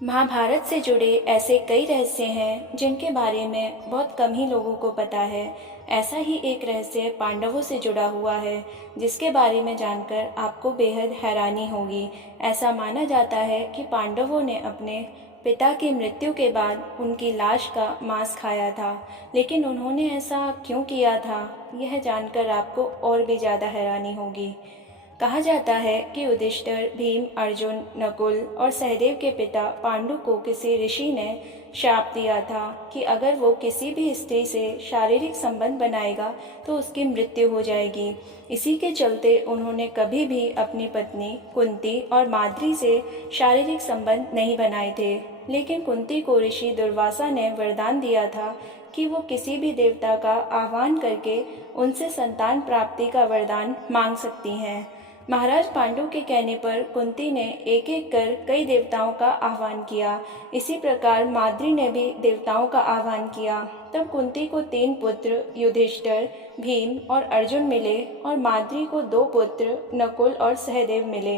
महाभारत से जुड़े ऐसे कई रहस्य हैं जिनके बारे में बहुत कम ही लोगों को पता है। ऐसा ही एक रहस्य पांडवों से जुड़ा हुआ है जिसके बारे में जानकर आपको बेहद हैरानी होगी। ऐसा माना जाता है कि पांडवों ने अपने पिता की मृत्यु के बाद उनकी लाश का मांस खाया था, लेकिन उन्होंने ऐसा क्यों किया था, यह जानकर आपको और भी ज़्यादा हैरानी होगी। कहा जाता है कि युधिष्ठिर, भीम, अर्जुन, नकुल और सहदेव के पिता पांडु को किसी ऋषि ने शाप दिया था कि अगर वो किसी भी स्त्री से शारीरिक संबंध बनाएगा तो उसकी मृत्यु हो जाएगी। इसी के चलते उन्होंने कभी भी अपनी पत्नी कुंती और माद्री से शारीरिक संबंध नहीं बनाए थे। लेकिन कुंती को ऋषि दुर्वासा ने वरदान दिया था कि वो किसी भी देवता का आह्वान करके उनसे संतान प्राप्ति का वरदान मांग सकती हैं। महाराज पांडु के कहने पर कुंती ने एक एक कर कई देवताओं का आह्वान किया। इसी प्रकार माद्री ने भी देवताओं का आह्वान किया। तब कुंती को 3 पुत्र युधिष्ठिर, भीम और अर्जुन मिले और माद्री को 2 पुत्र नकुल और सहदेव मिले।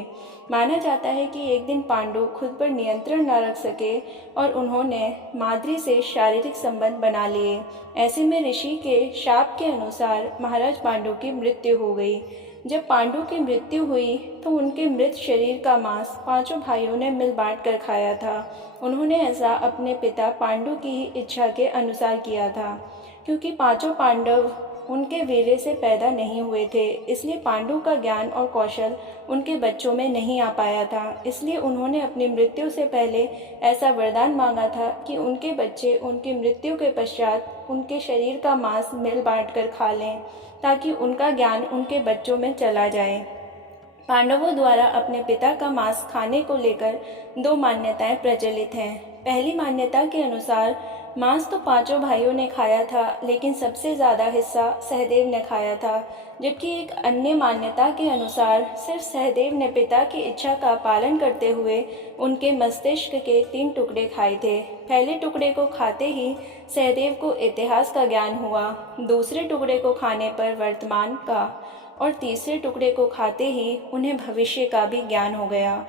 माना जाता है कि एक दिन पांडु खुद पर नियंत्रण न रख सके और उन्होंने माद्री से शारीरिक संबंध बना लिए। ऐसे में ऋषि के शाप के अनुसार महाराज पांडु की मृत्यु हो गई। जब पांडु की मृत्यु हुई तो उनके मृत शरीर का मांस 5 भाइयों ने मिल बांट कर खाया था। उन्होंने ऐसा अपने पिता पांडु की ही इच्छा के अनुसार किया था। क्योंकि 5 पांडव उनके वीर्य से पैदा नहीं हुए थे, इसलिए पांडु का ज्ञान और कौशल उनके बच्चों में नहीं आ पाया था। इसलिए उन्होंने अपनी मृत्यु से पहले ऐसा वरदान मांगा था कि उनके बच्चे उनकी मृत्यु के पश्चात उनके शरीर का मांस मिल बांट कर खा लें, ताकि उनका ज्ञान उनके बच्चों में चला जाए। पांडवों द्वारा अपने पिता का मांस खाने को लेकर 2 मान्यताएं प्रचलित हैं। पहली मान्यता के अनुसार मांस तो 5 भाइयों ने खाया था, लेकिन सबसे ज़्यादा हिस्सा सहदेव ने खाया था। जबकि एक अन्य मान्यता के अनुसार सिर्फ सहदेव ने पिता की इच्छा का पालन करते हुए उनके मस्तिष्क के 3 टुकड़े खाए थे। पहले टुकड़े को खाते ही सहदेव को इतिहास का ज्ञान हुआ, दूसरे टुकड़े को खाने पर वर्तमान का और तीसरे टुकड़े को खाते ही उन्हें भविष्य का भी ज्ञान हो गया।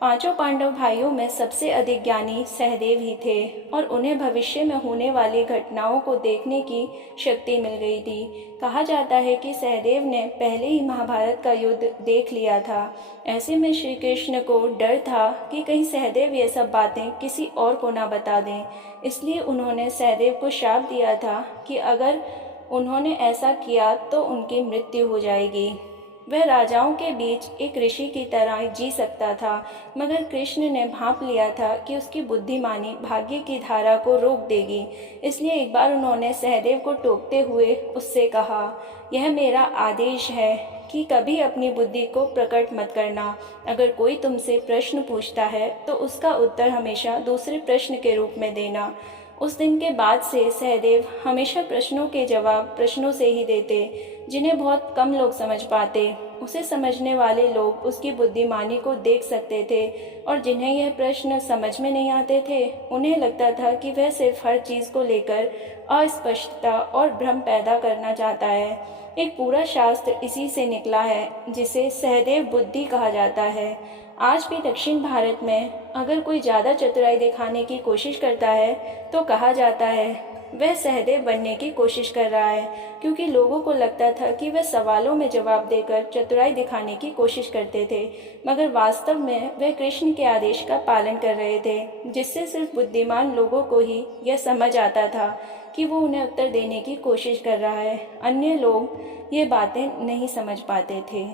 5 पांडव भाइयों में सबसे अधिक ज्ञानी सहदेव ही थे और उन्हें भविष्य में होने वाली घटनाओं को देखने की शक्ति मिल गई थी। कहा जाता है कि सहदेव ने पहले ही महाभारत का युद्ध देख लिया था। ऐसे में श्री कृष्ण को डर था कि कहीं सहदेव ये सब बातें किसी और को ना बता दें। इसलिए उन्होंने सहदेव को शाप दिया था कि अगर उन्होंने ऐसा किया तो उनकी मृत्यु हो जाएगी। वह राजाओं के बीच एक ऋषि की तरह जी सकता था, मगर कृष्ण ने भांप लिया था कि उसकी बुद्धिमानी भाग्य की धारा को रोक देगी। इसलिए एक बार उन्होंने सहदेव को टोकते हुए उससे कहा, यह मेरा आदेश है कि कभी अपनी बुद्धि को प्रकट मत करना। अगर कोई तुमसे प्रश्न पूछता है तो उसका उत्तर हमेशा दूसरे प्रश्न के रूप में देना। उस दिन के बाद से सहदेव हमेशा प्रश्नों के जवाब प्रश्नों से ही देते, जिन्हें बहुत कम लोग समझ पाते। उसे समझने वाले लोग उसकी बुद्धिमानी को देख सकते थे और जिन्हें यह प्रश्न समझ में नहीं आते थे, उन्हें लगता था कि वह सिर्फ हर चीज़ को लेकर अस्पष्टता और भ्रम पैदा करना चाहता है। एक पूरा शास्त्र इसी से निकला है, जिसे सहदेव बुद्धि कहा जाता है। आज भी दक्षिण भारत में अगर कोई ज़्यादा चतुराई दिखाने की कोशिश करता है तो कहा जाता है वह सहदेव बनने की कोशिश कर रहा है, क्योंकि लोगों को लगता था कि वह सवालों में जवाब देकर चतुराई दिखाने की कोशिश करते थे, मगर वास्तव में वह कृष्ण के आदेश का पालन कर रहे थे, जिससे सिर्फ बुद्धिमान लोगों को ही यह समझ आता था कि वो उन्हें उत्तर देने की कोशिश कर रहा है। अन्य लोग ये बातें नहीं समझ पाते थे।